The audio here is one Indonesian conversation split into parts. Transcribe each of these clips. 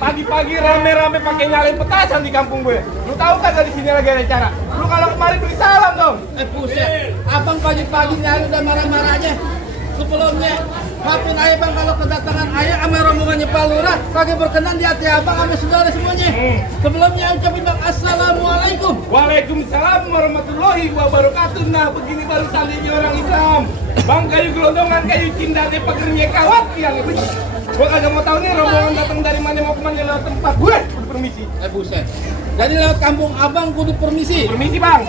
Pagi-pagi rame-rame pakai nyalain petasan di kampung gue. Lu tahu kagak di sini lagi ada acara? Lu kalau kemarin beri salam dong. Buset, abang pagi-pagi nyari udah marah-marah aja. Sebelumnya, maafin ayah bang kalau kedatangan ayah sama rombongannya Pak Lurah kagak berkenan di hati abang sama saudara semuanya. Sebelumnya ucapin bang assalamualaikum. Waalaikumsalam warahmatullahi wabarakatuh. Nah begini baru tandanya orang Islam. Bang kayu gelondongan, kayu cinta, pagernya kawat yang itu. Gue kagak mau tahu nih rombongan datang dari mana mau kemana lewat tempat gue. Kudu permisi. Buset. Jadi lewat kampung abang kudu permisi. Permisi bang.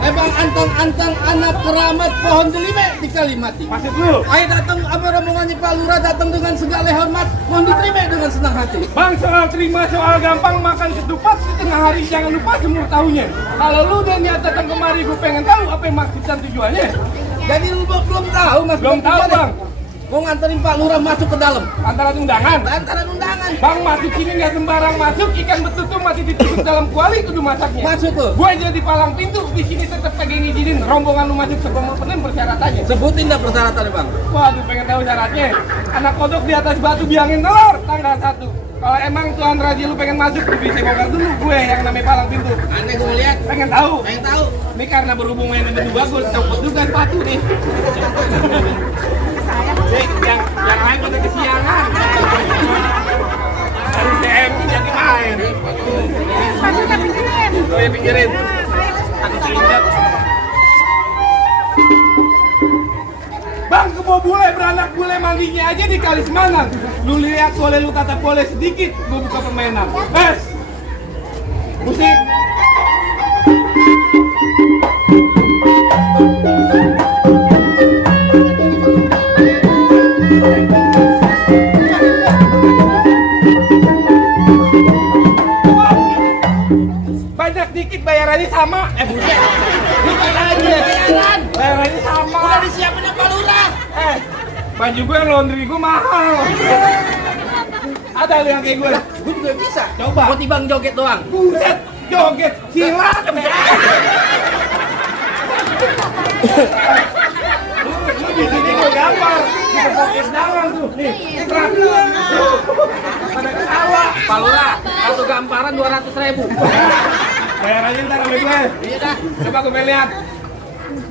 Bang antang-antang anak keramat pohon delima di Kalimati. Maksud lu? Ayah datang sama rombongannya Pak Lurah datang dengan segala hormat, mohon diterima dengan senang hati. Bang soal terima soal gampang makan ketupat di tengah hari jangan lupa semur tahunya. Kalau lu udah niat datang kemari gue pengen tahu apa yang maksud dan tujuannya. Jadi lu belum tahu mas? Belum tahu bang. Mau nganterin Pak Lurah masuk ke dalam. Antara undangan. Antara undangan. Bang masuk sini nggak sembarang masuk, ikan betutu masih ditutup dalam kuali kudu masaknya. Masuk tuh. Gue jadi palang pintu di sini tetap pengen ngizinin rombongan lu masuk sebelum penuh persyaratannya. Sebutin dah persyaratannya bang. Waduh pengen tahu syaratnya. Anak kodok di atas batu biangin telur tanggal 1. Kalau emang Tuan Raji lu pengen masuk, lu bisa bongkar dulu gue yang namanya palang pintu. Aneh gue lihat. Pengen tahu. Pengen tahu. Ini karena berhubung mainan berdua gue copot juga sepatu nih. Yang lain pada kesiangan. Harus DM jadi main. Sepatunya pinggirin. Oh ya pinggirin. Aku ingat. Bang kebo bule beranak bule mandinya aja di Kali Semanang. Lu lihat boleh lu kata boleh sedikit, gua buka permainan. Bes. Musik. Banyak dikit bayarannya sama. Buset. Bukan aja bayaran. Bayarannya sama. Udah disiapin Pak Lurah. Baju gue laundry gue mahal. Ada lu yang kayak gue? Gue juga bisa. Coba. Mau tibang joget doang. Buset, joget silat. Lu di sini gue gambar. Kita fokus dalam tuh. Nih, peraturan. Pada ketawa. Pak Lurah, satu gamparan 200.000. Bayarannya ntar sama gue. Iya dah. Coba gue pengen lihat.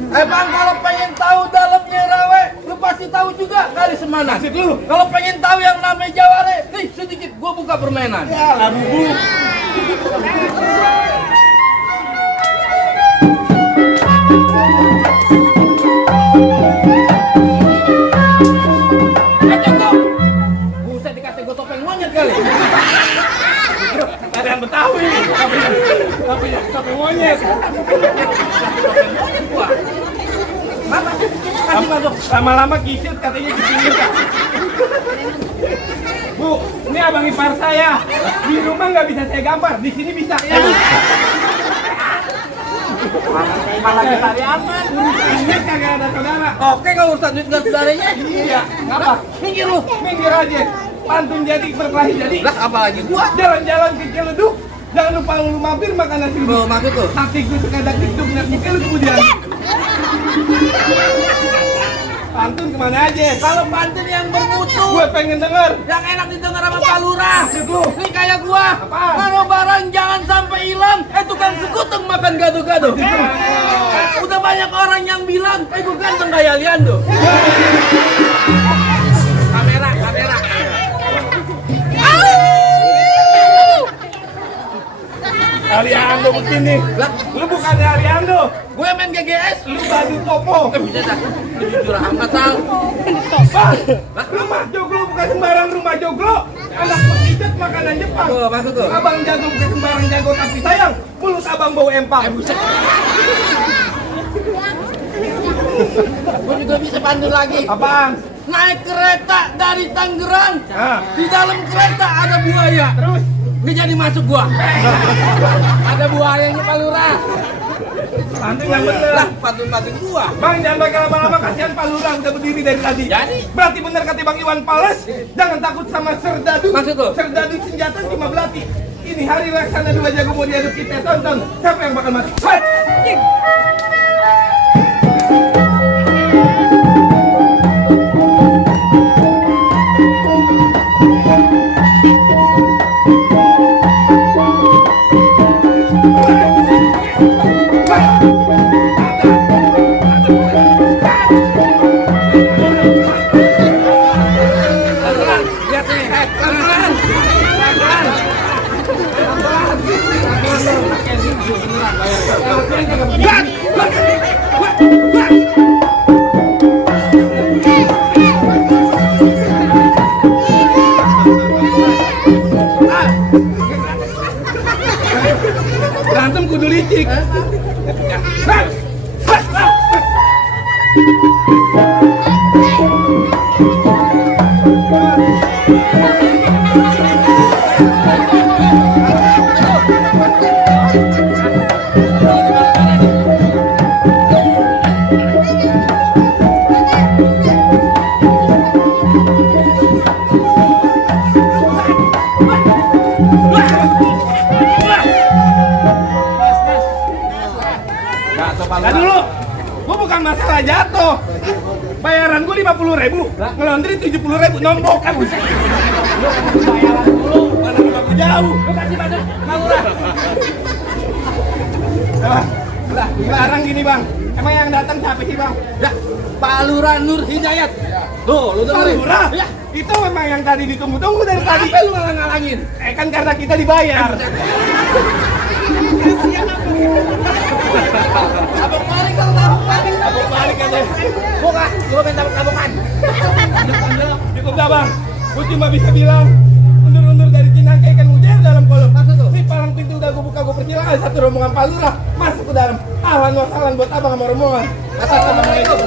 Bang kalau pengen tahu dalamnya rawe, lu pasti tahu juga Kali Semanang. Maksud lu? Kalau pengen tahu yang namanya Jaware, nih sedikit gua buka permainan. Ya lah bubu. Cukup. Buset dikasih gua topeng monyet kali. Ada yang Betawi. Tapi monyet. Topeng monyet gua. Apa? Kasih masuk. Lama-lama kisit katanya di sini. Bu, ini abang ipar saya. Di rumah nggak bisa saya gambar, di sini bisa. Malah cari aman. Ini kagak ada saudara. Oke kalau urusan duit nggak saudaranya. Iya, ngapa? Minggir lu. Minggir aja. Pantun jadi berkelahi jadi. Lah apa lagi gua? Jalan-jalan ke Ciledug. Jangan lupa lu mampir makan nasi Bawa uduk. maksud tuh. Hati gue suka dak-dikduk net muka lu kemudian. Pantun kemana aja? Kalau pantun yang bermutu, Gue pengen denger. yang enak didengar sama Pak Lurah. Maksud lu? Nih kayak gua. Apaan? Kalau barang jangan sampai hilang, tukang sekuteng makan gado-gado. Udah banyak orang yang bilang, gua ganteng kayak Liando. Kamera, kamera. Aliando begini. Lah, Lu bukannya Aliando, gue main GGS. lu badu popo. Bisa dah. Lu jujur amat Al. Bang, rumah joglo bukan sembarang rumah joglo. Anak pengijat makanan Jepang. Tuh, masuk tuh. Abang jago bukan sembarang jago, tapi sayang mulut abang bau empang. Buset. Gue juga bisa bantu lagi. Apaan? Naik kereta dari Tangerang. Ah. Di dalam kereta ada buaya. Terus? Nggak jadi masuk gua. Ada buayanya Pak Lurah. Nanti yang bener. Lah, patung-patung gua. Bang, jangan pakai lama-lama, kasihan Pak Lurah udah berdiri dari tadi. Jadi? Berarti bener kata Bang Iwan Pales, jangan takut sama serdadu. Maksud lu? Serdadu senjata 5 belati. Ini hari laksana 2 jago mau diaduk kita tonton. Siapa yang bakal mati? Fight! Pelan-pelan. Lihat nih, pelan-pelan. Pelan-pelan. Berantem kudu licik. Nah dulu, gua bukan masalah jatuh. Bayaran gua 50.000, ngelondri 70.000, nombok kan buset. Bayaran dulu, mana rumah gua jauh. Lu kasih badan, Maura. Lah, larang gini bang. Emang yang datang siapa sih bang? Ya, Pak Lurah Nur Hidayat. Tuh, lu dengerin. Lurah? Ya. Itu memang yang tadi ditunggu-tunggu dari tadi. Apa lu ngalang-ngalangin? Kan karena kita dibayar. Abang balik dong, abang balik. Abang balik aja. Buka, gua main tabok-tabokan. Cukup dah bang. Gua cuma bisa bilang undur-undur dari Cinangka ikan mujair dalam kolom. Maksud lu? Nih palang pintu udah gua buka, gua persilakan satu rombongan Pak Lurah masuk ke dalam. Ahlan wasalan buat abang sama rombongan. Assalamualaikum.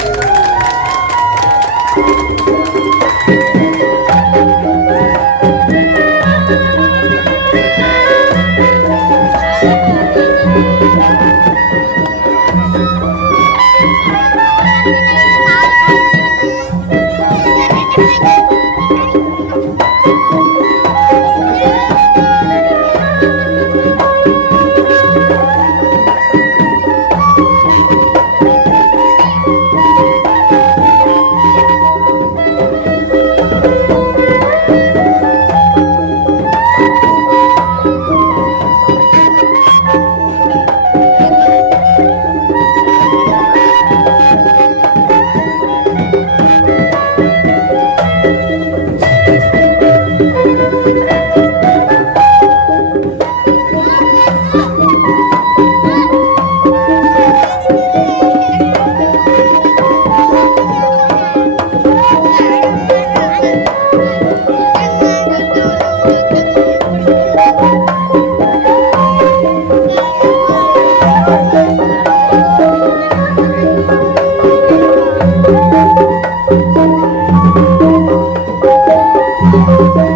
Thank you.